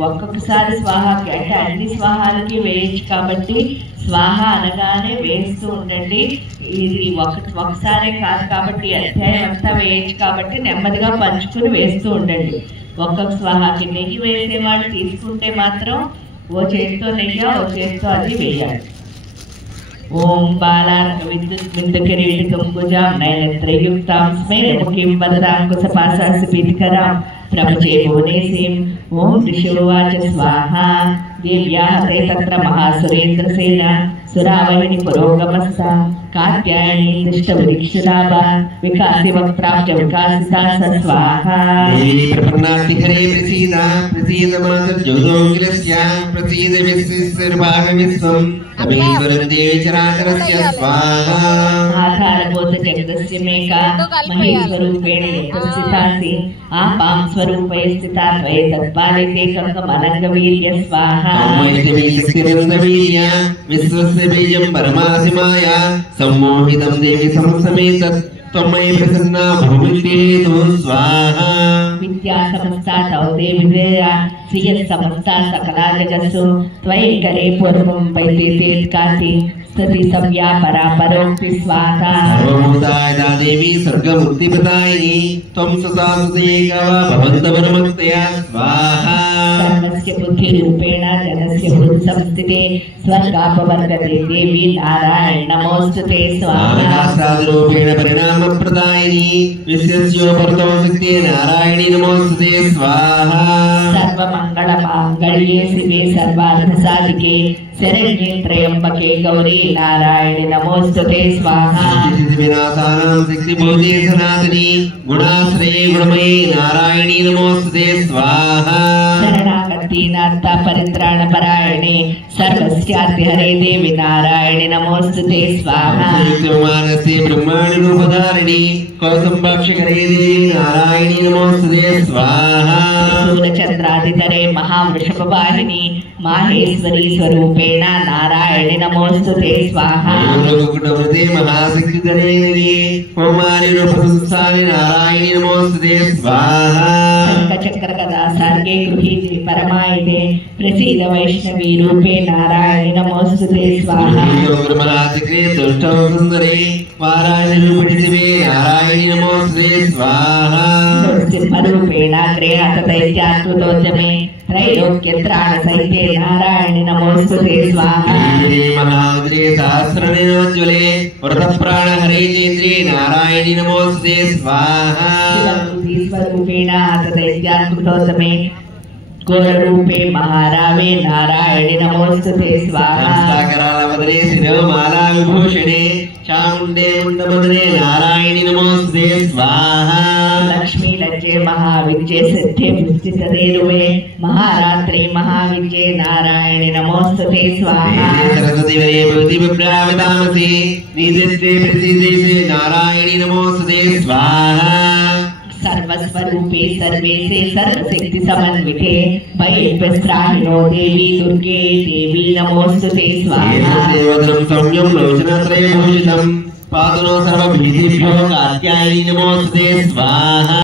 ఒక్కొక్కసారి స్వాహాకి అంటే అన్ని స్వాహాలకి వేయచ్చు కాబట్టి స్వాహ అనగానే వేస్తూ ఉండండి. ఇది ఒకసారే కాదు కాబట్టి అధ్యాయం అంతా వేయచ్చు కాబట్టి నెమ్మదిగా పంచుకుని వేస్తూ ఉండండి. ఒక్కొక్క స్వాహాకి నెయ్యి వేసేవాళ్ళు తీసుకుంటే మాత్రం ఓ చేతితో నెయ్యి ఓ చేతితో అది వేయాలి. ఓం బాలార్క విద్యుత్ బిందుకిరీటికం భుజాం నయనత్రయుక్తాం స్మేరముఖీం వదనాంకుశపాశాసి పీతికరాం प्रभजे भुवनेसीं ओम ऋषिवाच स्वाहा देव्या ते तत्र महासुरेन्द्रसेना सुरावहिनी पुरोगमस्ता कात्यायनी दृष्टवृक्षलाभा विकासी वक्त्राब्ज विकासिता स्वाहा देवी प्रपन्नाति हरे प्रसीदा प्रसीद मातर्जोदोऽखिलस्य प्रसीद विश्वस्यर्भागविश्वं तमेवरं देवी चराचरस्य स्वाहा आधारभूत जगदस्य मेका महेश्वरूपेण स्थितासि आपां स्वरूपे स्थिता त्वये तत्पालिते कंकमनङ्गवीर्य स्वाहा मयितवीर्य विश्वस्य बीजं परमासिमाया सम्मोहितं देवी समसमेतत् त्वमयि प्रसन्ना भूमिर्देतु स्वाहा विद्या समस्ता तव देवी विद्या श्रियः समस्ता सकला जगत्सु त्वयि करे पूर्वं वैदिते कान्ति स्तुति सव्या परापरोक्ति स्वाहा सर्वभूतायदा देवी सर्गमुक्तिप्रदायिनी त्वं सदा सुदेकवा भवन्तवरमक्तया स्वाहा सर्वस्य बुद्धिरूपेण जनस्य हृत्संस्थिते स्वर्गापवर्गते देवी नारायण नमोस्तुते स्वाहा साधरूपेण परिणामप्रदायिनी विश्वस्योपरतो शक्ति नारायणी नमोस्तुते स्वाहा सर्वमङ्गलमाङ्गल्ये शिवे सर्वार्थसाधिके शरण्ये त्र्यम्बके गौरी नारायणी नमोस्तुते स्वाहा विनाशानां शक्तिभूते सनातनी गुणाश्रये गुणमयी नारायणी नमोस्तुते स्वाहा शरणागतिनाथ परित्राणपरायणे सर्वस्यार्तिहरे देवी नारायणी नमोस्तुते स्वाहा मानसे ब्रह्माणि रूपधारिणी कौसुम्भक्षकरे देवी नारायणी नमोस्तुते स्वाहा सूर्यचन्द्रादितरे महावृषभवाहिनी माहेश्वरी स्वरूपेण नारायणी नमोस्तुते स्वाहा गुणवृते महाशक्तिधरे कौमारी रूपसंस्थाने नारायणी नमोस्तुते स्वाहा शङ्खचक्रगदा सार्गे गृहीते परमायिते प्रसीद वैष्णवी रूपे नारायणी नमोस्तुते स्वाहा महाचक्रे दुष्टं सुन्दरे वाराणि शिवे नारायणी नमोस्तुते स्वाहा सिंहरूपेणाग्रे हतदैत्यात्मतोद्यमे त्रैलोक्यत्राणसहिते नारायणि नमोस्तुते स्वाहा महाद्रे सहस्रनिर्ज्वले व्रतप्राणहरे चेन्द्रे नारायणि नमोस्तुते स्वाहा स्वरूपेण हतदैत्यात्मतोद्यमे घोररूपे महारावे नारायणि नमोस्तुते स्वाहा करालवदने शिरोमाला विभूषणे चामुण्डे मुण्डमदने नारायणि नमोस्तुते स्वाहा लक्ष्मी लज्जे महाविद्ये सिद्धे पुष्टितदेरुवे महारात्रि महाविद्ये नारायणि नमोस्तुते स्वाहा सरस्वती वरे भवति विप्रावतामसि निधित्वे प्रसीदेशे नारायणि नमोस्तुते स्वाहा सर्वस्वरूपे सर्वेशे सर्वशक्ति समन्विते भयेभ्यस्त्राहिनो देवी दुर्गे देवी नमोस्तुते स्वाहा। सौम्यं लोचनत्रयभूषितं पादनो सर्वभीतिभ्यो कात्यायनी नमोस्तुते स्वाहा।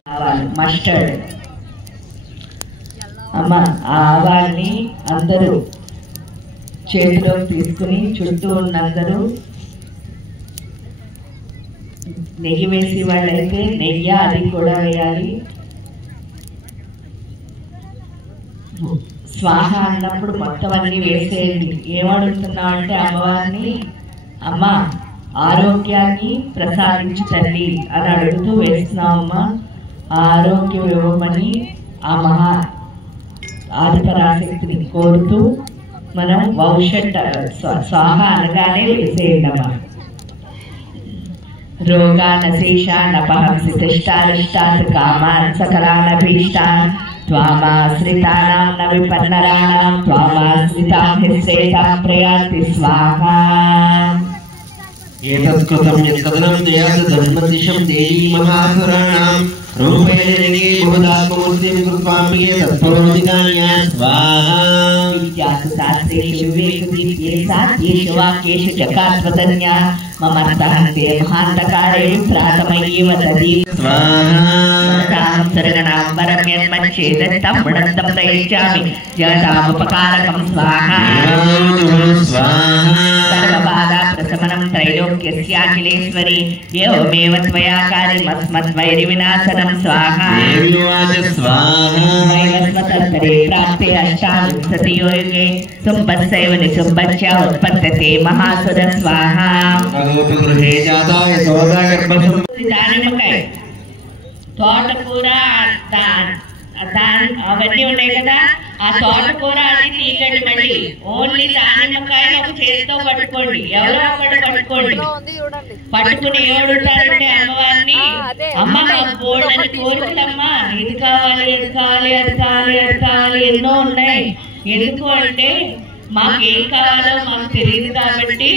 మస్టర్డ్ అమ్మ ఆవాల్ని అందరూ చేతిలోకి తీసుకుని చుట్టూ ఉన్నందరూ నెయ్యి వేసి వాళ్ళైతే నెయ్యి అది కూడా వేయాలి. స్వాహ అన్నప్పుడు మొత్తం అన్ని వేసేయండి. ఏమడుగుతున్నావు అంటే అమ్మవారిని, అమ్మ ఆరోగ్యాన్ని ప్రసాదించు తల్లి అని అడుగుతూ వేస్తున్నావమ్మా. ఆరోగ్యం ఇవ్వమని ఆ మహా ఆదిపరాశక్తిని కోరుతూ మనం భవిష్యత్ స్వాహ అనగానే వేసేయండమ్మా. రోగానశేషానపహంసి తిష్టారిష్టాత్ కామాన్ సకలానభీష్టాన్ త్వామాశ్రితానాం న విపన్నరాణాం త్వామాశ్రితాం హిశ్రేతాం ప్రయాంతి స్వాహా. ఏతత్కృతం యత్కథనం జయాత్ ధర్మదిశం దేవీ మహాసురాణాం రూపేణే బహుదాత్మమూర్తిం కృత్వాంబికే తత్పరోధికాన్యా స్వాహా. విద్యాసు శాస్త్రేషు వివేకదీప్యే సాత్యేషు వాక్యేషు జకాత్వతన్యా మమర్థహంతే మహాంతకారే ప్రాతమయ్యేవ తదీ స్వాహా. సరగణాంబరం యన్మచ్చేదత్తం వృణంతం ప్రయచ్చామి జగతాముపకారకం స్వాహా. సర్వబాధా ప్రశమనం త్రైలోక్యస్యాఖిలేశ్వరి ఏవమేవ త్వయా కార్యమస్మద్వైరి వినాశనం స్వాహా. వైవస్వతరే ప్రాప్తే అష్టావింశతియోగే శుంభస్సైవ నిశుంభశ్చ ఉత్పద్యతే మహాసుర స్వాహా. దానిమ్మకాయ, తోటకూర, అవన్నీ ఉన్నాయి కదా, ఆ తోటకూర అన్ని తీయకండి. మళ్ళీ ఓన్లీ దానిమ్మకాయలు ఒక చేతితో పట్టుకోండి, ఎవరో ఒకటి పట్టుకోండి. పట్టుకుని ఏడుంటారంటే అమ్మవారిని, అమ్మ నాకు బోల్డని కోరికలమ్మా, ఇది కావాలి అది కావాలి అది కావాలి అది కావాలి ఎన్నో ఉన్నాయి. ఎందుకు అంటే మాకు ఏం కావాలో మాకు తెలియదు కాబట్టి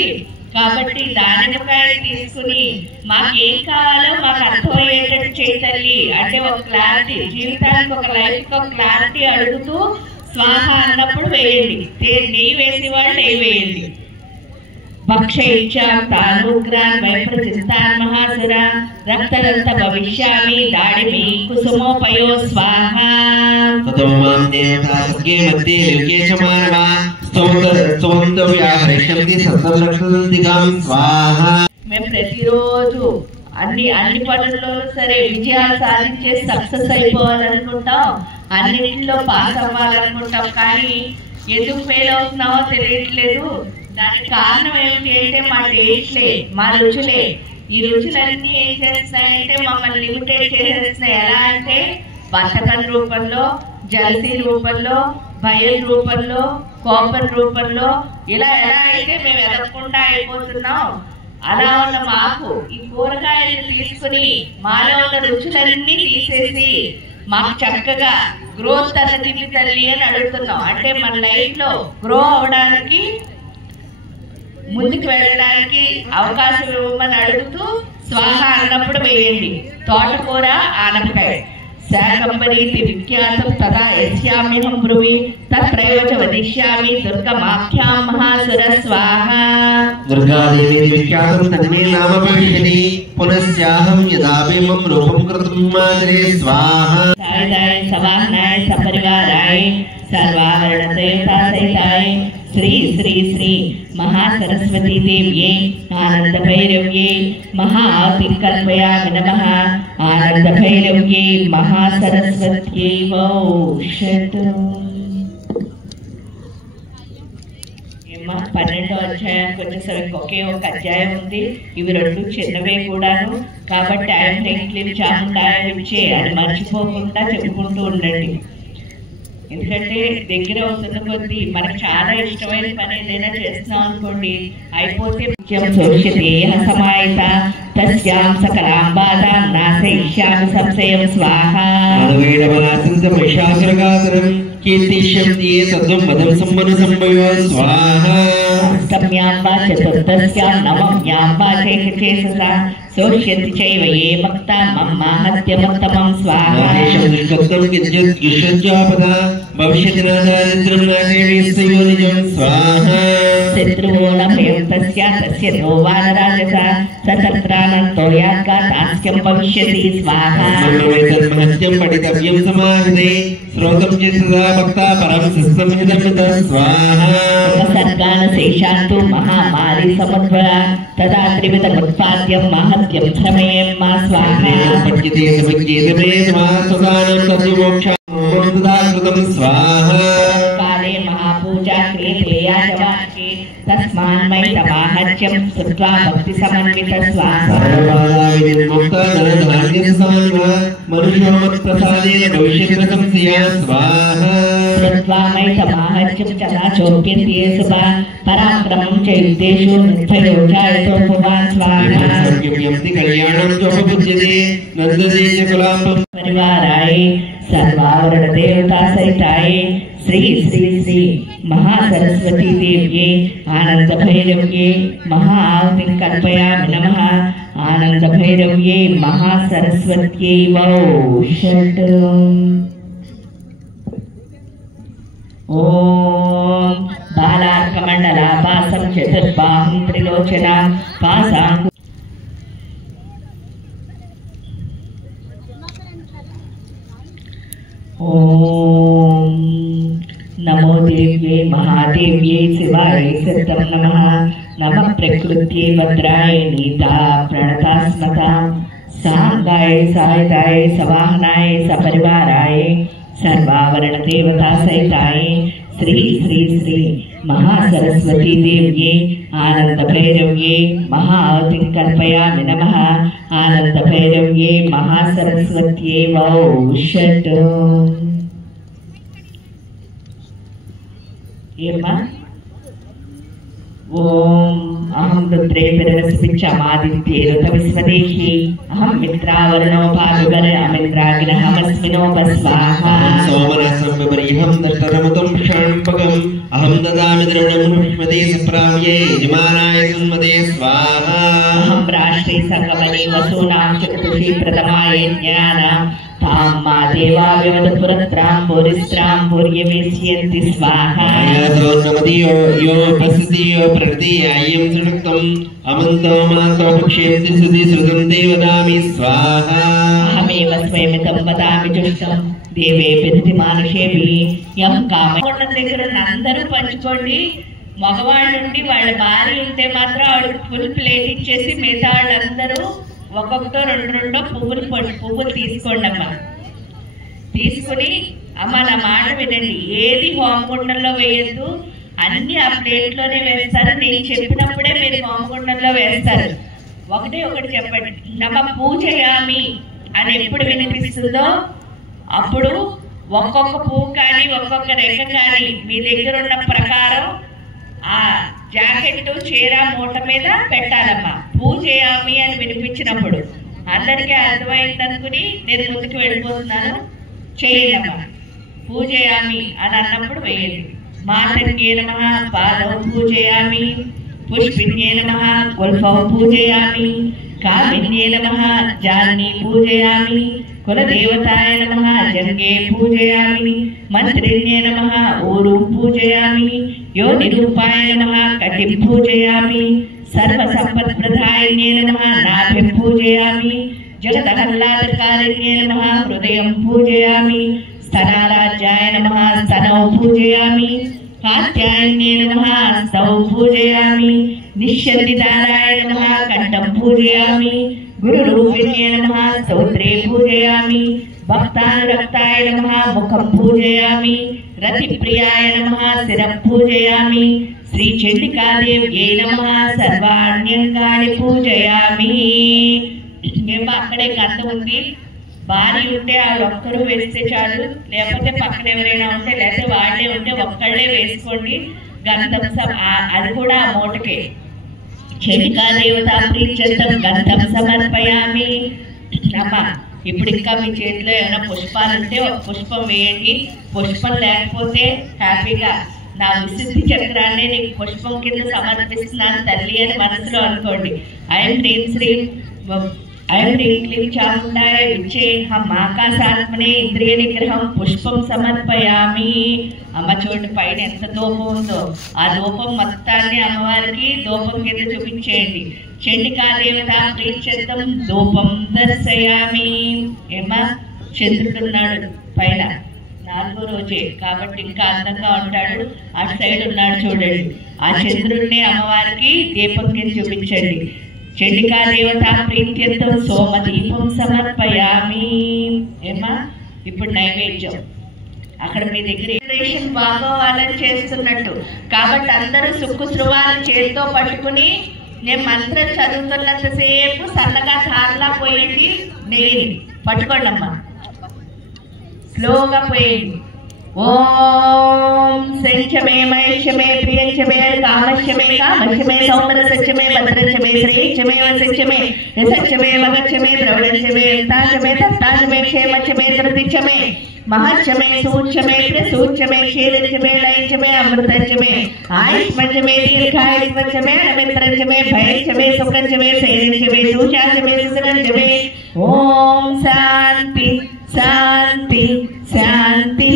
దానిమ్మకాయలు తీసుకుని మాకేం కావాలో మాకు అర్థమయ్యేటట్టు చేయాలి. అంటే ఒక క్లారిటీ, జీవితానికి ఒక లైఫ్ ఒక క్లారిటీ అడుగుతూ స్వాహ అన్నప్పుడు వేయండి. నెయ్యి వేసి వాళ్ళు నెయ్యి వేయండి. భక్షయిచ్చాం తానుగ్రాన్ వైప్రచిస్తాన్ మహాసుర రక్తదంత భవిష్యామి దాడిమి కుసుమోపయో స్వాహ. మేము ప్రతిరోజు అన్ని పనుల్లో సరే విజయాలు సాధించే సక్సెస్ అయిపోవాలనుకుంటాం, అన్నింటిలో పాస్ అవ్వాలనుకుంటాం. కానీ ఎందుకు ఫెయిల్ అవుతున్నావో తెలియట్లేదు. దానికి కారణం ఏమిటి అంటే మా టేస్ట్లే, మా రుచులే. ఈ రుచులన్నీ ఏం చేస్తున్నాయంటే మమ్మల్ని లిమిటెడ్ చేసేస్తున్నాయి. ఎలా అంటే బద్ధకం రూపంలో, జలసీ రూపంలో, భయం రూపంలో, కోపం రూపంలో, ఇలా ఎలా అయితే మేము ఎదగకుండా అయిపోతున్నాం. అలా ఉన్న మాకు ఈ కూరగాయలు తీసుకుని మాలో ఉన్న రుచులన్నీ తీసేసి మాకు చక్కగా గ్రోత్ అన్నది తల్లి అని అడుగుతున్నాం. అంటే మన లైఫ్ లో గ్రో అవడానికి, ముందుకు వెళ్ళడానికి అవకాశం ఇవ్వమని అడుగుతూ స్వాహ అన్నప్పుడు వేయండి. తోటకూర, ఆనపకాయ, శాకంబరీతి విఖ్యాతం తదా యస్యామ్యహం బ్రువి తత్ప్రయోజ వదిష్యామి దుర్గమాఖ్యాం మహాసుర స్వాహ. దుర్గాదేవి విఖ్యాతం తన్మే నామ భవిష్యతి పునశ్చాహం యదాభిమం రూపం కృతం మాద్రే స్వాహ. సాయిదాయ సవాహనాయ సపరివారాయ సర్వావరణ దేవతా సహితాయ శ్రీ శ్రీ శ్రీ महासरस्वती देव्यै आनंद भैरव्यै महातिकल्पयामि नमः. आनंद भैरव्यै महासरस्वत्यै वौषतु. 12వ అధ్యాయానికి వచ్చేసరికి ఒకే ఒక అధ్యాయం ఉంది. ఇవి రెండు చిన్నవే కూడాను. కాబట్టి ఆయన టెక్నిక్ చాముండాయ విచ్చే అని మర్చిపోకుండా చెప్పుకుంటూ ఉండండి. ఎందుకంటే దగ్గర అవుతున్న కొద్దీ మనకు చాలా ఇష్టమైన పని ఏదైనా చేస్తున్నాం అనుకోండి, అయిపోతే సమాయత తస్యాం సకలాం బాధాం నాశయిష్యామి సంశయం స్వాహ. कीर्तिशब्दे तद्वं पदं सम्मनु संभयो स्वाहा सप्तम्यां वा चतुर्थस्यां नवम्यां वा चैकचेतसा सोष्यन्ति चैव ये मक्ता मम माहात्म्यमुत्तमं स्वाहा दुष्कृतं किञ्चित् युष्यज्यापदा भविष्यति न दारिद्र्यं नाशेष्ययोनिजं स्वाहा शत्रुवोणभयं तस्य नो वानराजसा सतत्रानन्तो यागातास्यं भविष्यति स्वाहा महत्यं पठितव्यं समाहिते श्रोतं चेत् सदा भक्ता परं संहितं स्वाहा उपसर्गान् शेषान्तु महामारी समुद्भवा तदा त्रिविधमुत्पाद्यं माहात्म्यं श्रमेयं मा स्वाहा पठ्यते समज्ञेते मे समासदानं तद्विमोक्षं स्वाहा काले महापूजा क्रियते याजवाके तस्मान् मयि तमाहत्यं श्रुत्वा भक्तिसमन्वित स्वाहा सर्वबाधाविनिर्मुक्ता नरधान्यसान्वा मनुष्योमत्प्रसादेन भविष्यति संशया स्वाहा श्रुत्वा मयि तमाहत्यं चला चोप्यन्ते सुभा पराक्रमं च युद्धेषु निर्भयो जायतो भवान् स्वाहा कल्याणं चोपपुज्यते नन्दते च कुलापं परिवाराय सर्वावरण देवता सहिताय श्री श्री श्री महासरस्वती देव्ये आनंद भैरव्ये महाआहुतिं कल्पयामि नमः आनंद भैरव्ये महासरस्वत्यै वौषट् ओम बालार्कमण्डलाभासं चतुर्बाहुं त्रिलोचनां पासां ओम नमो देव्ये महादेव्ये शिवाय सत्यं नमः नमः प्रकृत्यै भद्राय नीता प्रणतास्मतां सांगाय साहिताय सवाहनाय सपरिवाराय सर्वावरण देवता सहिताय श्री श्री श्री महासरस्वती देव्ये आनंद भैरव्ये महाआहुतिं कल्पयामि नमः आनंद भैरव्ये महासरस्वत्यै वौषट् ओम अहं रुद्रे पितरस्मिच्छामादित्ये ऋतविस्वदेहि अहं मित्रावरणो पादुगर अमिन्द्रागिनहमस्मिनो स्वाहा सोमरसं विपरीहं दत्तरमतं क्षणपगम् अहं ददामि द्रवणं पुष्पते सप्राम्ये यजमानाय सुन्मते स्वाहा अहं राष्ट्रे संगमने वसूनां चतुर्षि प्रथमाय ज्ञानां तां मा देवा विवदपुरत्रां पुरिस्त्रां पुर्यवेश्यन्ति स्वाहा यतो नमदियो यो प्रसिद्धियो प्रतियायं सुनक्तम् अमन्तो मातो पक्षेति सुधि श्रुतं देवदामि स्वाहा अहमेव स्वयमिदं वदामि जुष्टं देवे पितृ मानुषेभि यं కామకొండ దగ్గర అందరూ పంచుకోండి మగవాళ్ళ నుండి వాళ్ళ భార్య ఉంటే మాత్రం ఆవిడ ఫుల్ ప్లేట్ ఇచ్చేసి మిగతా వాళ్ళందరూ ఒక్కొక్కటో రెండో పువ్వులు తీసుకోండి అమ్మ తీసుకుని అమ్మ నా మాట వినండి ఏది హోమగుండంలో వేయద్దు అన్ని ఆ ప్లేట్లోనే వేస్తారు నేను చెప్పినప్పుడే మీరు హోమగుండంలో వేస్తారు ఒకటి చెప్పండి నమ పూజయామి అని ఎప్పుడు వినిపిస్తుందో అప్పుడు ఒక్కొక్క పువ్వు కానీ ఒక్కొక్క రెక్క కానీ మీ దగ్గర ఉన్న ప్రకారం ఆ జాకెట్ చీర మూట మీద పెట్టాలమ్మా పూజయామి అని వినిపించినప్పుడు అందరికీ అర్థమైంది అనుకుని నేను ముందుకు వెళ్ళిపోతున్నాను చేయండమ్మా పూజయామి అని అన్నప్పుడు వేయండి మాతంగే నమః పాదం పూజయామి పుష్పిన్యే నమః గుల్ఫం పూజయామి కామిన్యే నమః జాన్ని పూజయామి కులదేవతాయ నమః జంగే పూజయామి మంత్రిణ్యే నమః ఊరుం పూజయామి योनिरूपाय नमः कटिं पूजयामि सर्वसम्पत्प्रदायिने नमः नाभिं पूजयामि जगदहल्लादकारिण्ये नमः हृदयं पूजयामि स्तनाराज्याय नमः स्तनौ पूजयामि कात्यायन्ये नमः स्तौ पूजयामि निश्यन्दिदाराय नमः कण्ठं पूजयामि गुरुरूपिण्ये नमः स्तोत्रे पूजयामि भक्तानुरक्ताय नमः मुखं पूजयामि रतिप्रियाय नमः शिरं पूजयामि श्रीचण्डिकादेव्यै नमः सर्वाण्यङ्गानि पूजयामि మేము అక్కడే గంధ ఉంది భార్య ఉంటే ఆవిడ ఒక్కరు వేస్తే చాలు లేకపోతే పక్కన ఎవరైనా ఉంటే లేకపోతే వాళ్ళే ఉంటే ఒక్కళ్ళే వేసుకోండి గంధం అది కూడా ఆ మూటకే చండికా దేవత ప్రీత్యర్థం గంధం సమర్పయామి అమ్మ ఇప్పుడు ఇంకా మీ చేతిలో ఏమైనా పుష్పాలు ఉంటే ఒక పుష్పం వేయండి. పుష్పం లేకపోతే హ్యాపీగా నా విశుద్ధి చక్రాన్ని నీకు పుష్పం కింద సమర్పిస్తున్నాను తల్లి అని మనసులో అనుకోండి. ఐం హ్రీం శ్రీం ఐం హ్రీం క్లీం చాముండాయ విచ్చేహం ఆకాశాత్మనే ఇంద్రియ నిగ్రహం పుష్పం సమర్పయామి. అమ్మ చూడండి పైన ఎంత ధూపం ఉందో, ఆ ధూపం మొత్తాన్ని అమ్మవారికి ధూపం కింద చూపించేయండి. చండికాదేవత ప్రీత్యర్థం ధూపం దర్శయామి. ఏమా చంద్రుడున్నాడు పైన, 4వ రోజే కాబట్టి ఇంకా అందంగా ఉంటాడు. అటు సైడ్ ఉన్నాడు చూడండి, ఆ చంద్రుడిని అమ్మవారికి దీపం కింద చూపించండి. చండికాదేవత ప్రీత్యర్థం సోమ దీపం సమర్పయామి. ఏమా ఇప్పుడు నైవేద్యం అక్కడ మీ దగ్గర బాగోవాలని చేస్తున్నట్టు కాబట్టి అందరూ సుక్కు శృవాలు చేతితో పట్టుకుని నేను మంత్రం చదువుతున్నంతసేపు సన్నగా సార్లా పోయింది నెయ్యిని పట్టుకోండి అమ్మా, స్లోగా పోయింది. ఓం శంచమే మహేశమే ప్రియంచమే కామశ్యమే కామశ్యమే సౌమరసత్యమే భద్రంచమే శ్రేయచమే వసత్యమే యసత్యమే మగచ్చమే ద్రవణంచమే తాచమే తత్తాచమే క్షేమచమే ధృతిచమే మహచ్చమే సూచ్యమే ప్రసూచ్యమే క్షీరంచమే లయించమే అమృతంచమే ఆయుష్మంచమే దీర్ఘాయుష్మంచమే అమిత్రంచమే భయంచమే సుఖంచమే శైలంచమే సూచాచమే సుసరంచమే. ఓం శాంతి శాంతి శాంతి.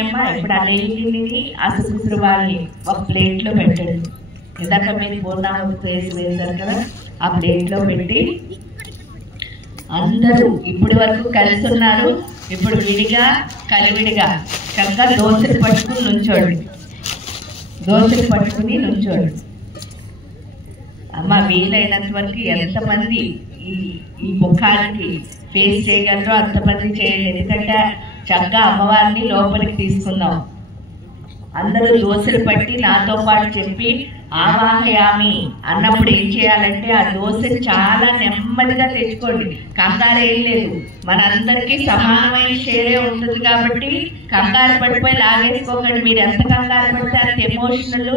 అమ్మా ఇప్పుడు ఆ నెయ్యిని ఆ శుశ్రువాల్ని ఒక ప్లేట్లో పెట్టండి. ఇందాక మీరు పూర్ణాహుతి వేశారు కదా, ఆ ప్లేట్లో పెట్టి అందరూ ఇప్పటి వరకు కలిసి ఉన్నారు, ఇప్పుడు విడిగా కలివిడిగా చక్కగా దోశలు పట్టుకుని నుంచోండి. దోశలు పట్టుకుని నుంచోండి. అమ్మ వీలైనంత వరకు ఎంతమంది ఈ ముఖానికి ఫేస్ చేయగలరో అంతమంది చేయండి. ఎందుకంటే చక్కగా అమ్మవారిని లోపలికి తీసుకుందాం. అందరూ దోశలు పట్టి నాతో పాటు చెప్పి ఆవాహయామి అన్నప్పుడు ఏం చేయాలంటే ఆ దోశని చాలా నెమ్మదిగా తెచ్చుకోండి. కంగారు ఏం లేదు, మనందరికీ సమానమైన షేరే ఉంటుంది కాబట్టి కంగారు పడిపోయి లాగేసుకోకండి. మీరు ఎంత కంగారు పడితే అంత ఎమోషనల్,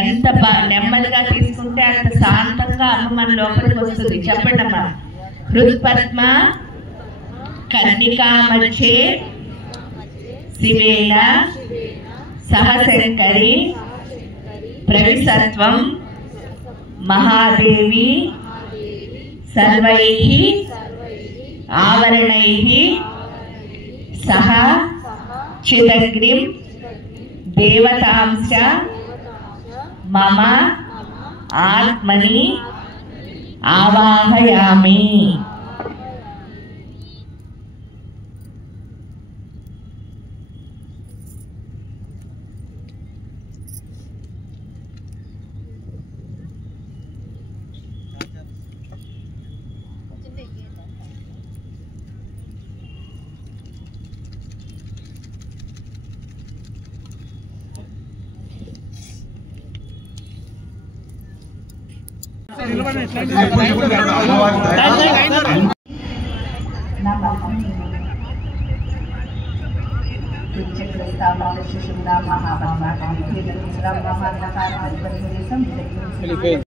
ఎంత నెమ్మదిగా తీసుకుంటే అంత శాంతంగా అమ్మ మన లోపలికి వస్తుంది. చెప్పండి అమ్మా. హృత్పద్మ కర్ణికా మధ్యే శివేన సహశంకరి ప్రవిసత్వం మహాదేవి సర్వైః ఆవరణైః సహ చిదగ్నిం దేవతాంశ మమ ఆత్మని ఆవాహయామి.